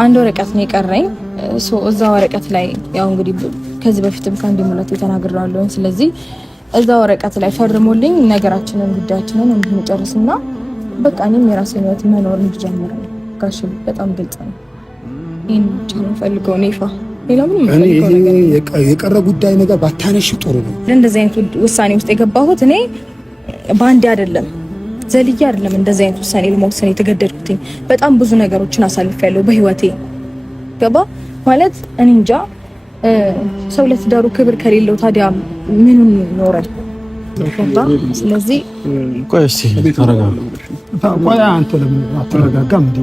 አንድ ወረቀት ነው የቀረኝ እዛ ወረቀት ላይ ያው እንግዲህ ከዚህ በፊትም ካንዲ ሙላት ተናግሬያለሁ ስለዚህ እዛ ወረቀት ላይ ፈርሞልኝ ነገራችንን ጉዳያችንን እንድንጨርስና በቃ እኔም የራሴን ህይወት መኖር እንድጀምር ጋሽ በጣም ግልጽ ነው ይሄን ፈልገው ነይፋ እኔ የቀረ ጉዳይ ነገር ባታነሽ ጥሩ ነው እንደዚህ አይነት ውሳኔ ውስጥ የገባሁት እኔ ባንዲ አይደለም ዘልዬ አይደለም እንደዚህ አይነት ውሳኔ ለመወሰን የተገደድኩት በጣም ብዙ ነገሮችን አሳልፌያለሁ በህይወቴ ገባ ማለት እኔ እንጃ ሰው ለትዳሩ ክብር ከሌለው ታዲያ ምኑን ኖራል ገባ ስለዚህ ቆይ እስኪ ቆይ አንተ ለምን አትረጋጋም እንዴ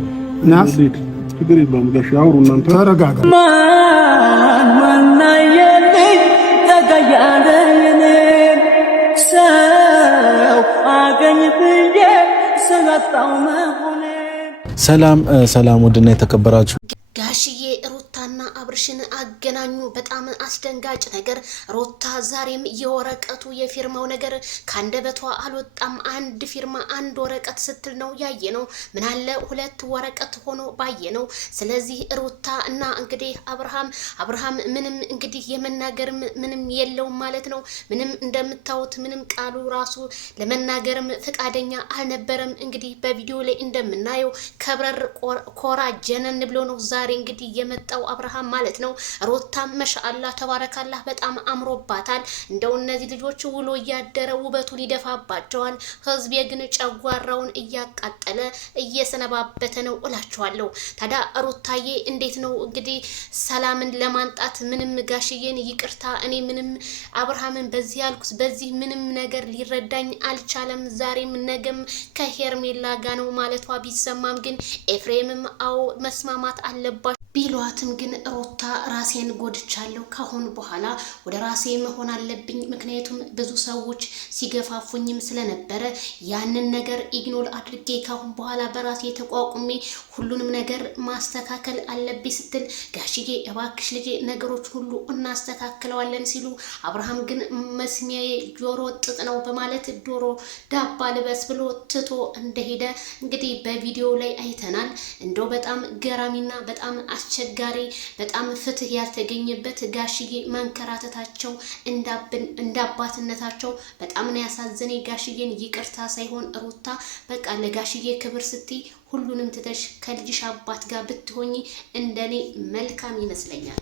ናስ ችግር የለውም ጋሽ አውሩ እናንተ ተረጋጋ ማን ያየልኝ ተጋያለኝ ሰው አገኝ ብዬ ሰላጣው መሆኔ ሰላም ወድና የተከበራችሁ ጋሽዬ ሩታና አብርሽን አገናኙ በጣም አስደንጋጭ ነገር ሩታ ዛሬም የወረቀቱ የፊርማው ነገር ካንደበቷ አልወጣም አንድ ፊርማ አንድ ወረቀት ስትል ነው ያየነው ምናለ ሁለት ወረቀት ሆኖ ባየነው ስለዚህ ሩታ እና እንግዲህ አብርሃም ምንም እንግዲህ የመናገርም ምንም የለውም ማለት ነው ምንም እንደምታዩት ምንም ቃሉ ራሱ ለመናገርም ፍቃደኛ አልነበረም እንግዲህ በቪዲዮ ላይ እንደምናየው ከብረር ኮራ ጀነን ብሎ ነው ዛሬ እንግዲህ የመጣው አብርሃም ማለት ነው ሩታም ማሻአላህ ተባረካላህ በጣም አምሮባታል እንደው እነዚህ ልጆች ውሎ ያደረ ውበቱን ይደፋባቸዋል ህዝብ የግን ጨጓራውን እያቃጠለ እየሰነባበተ ነው እላችኋለሁ ታዲያ ሩታዬ እንዴት ነው እንግዲህ ሰላምን ለማንጣት ምንም ጋሽዬን ይቅርታ እኔ ምንም አብርሃምን በዚህ ያልኩስ በዚህ ምንም ነገር ሊረዳኝ አልቻለም ዛሬም ነገም ከሄርሜላ ጋር ነው ማለቷ ቢሰማም ግን ኤፍሬምም አው መስማማት አለበት ቢሏትም ግን ሩታ ራሴን ጎድቻለሁ ካሁን በኋላ ወደ ራሴ መሆን አለብኝ ምክንያቱም ብዙ ሰዎች ሲገፋፉኝም ስለነበረ ያንን ነገር ኢግኖር አድርጌ ካሁን በኋላ በራሴ ተቋቁሜ ሁሉንም ነገር ማስተካከል አለብኝ ስትል ጋሽዬ እባክሽ ልጄ ነገሮች ሁሉ እናስተካክለዋለን ሲሉ አብርሃም ግን መስሚያዬ ጆሮ ጥጥ ነው በማለት ዶሮ ዳባ ልበስ ብሎ ትቶ እንደሄደ እንግዲህ በቪዲዮ ላይ አይተናል እንደው በጣም ገራሚና በጣም አስቸጋሪ በጣም ፍትህ ያልተገኘበት ጋሽዬ መንከራተታቸው እንዳባትነታቸው በጣም ነው ያሳዘነ ጋሽዬን ይቅርታ ሳይሆን ሩታ በቃ ለጋሽዬ ክብር ስትይ ሁሉንም ትተሽ ከልጅሽ አባት ጋር ብትሆኚ እንደኔ መልካም ይመስለኛል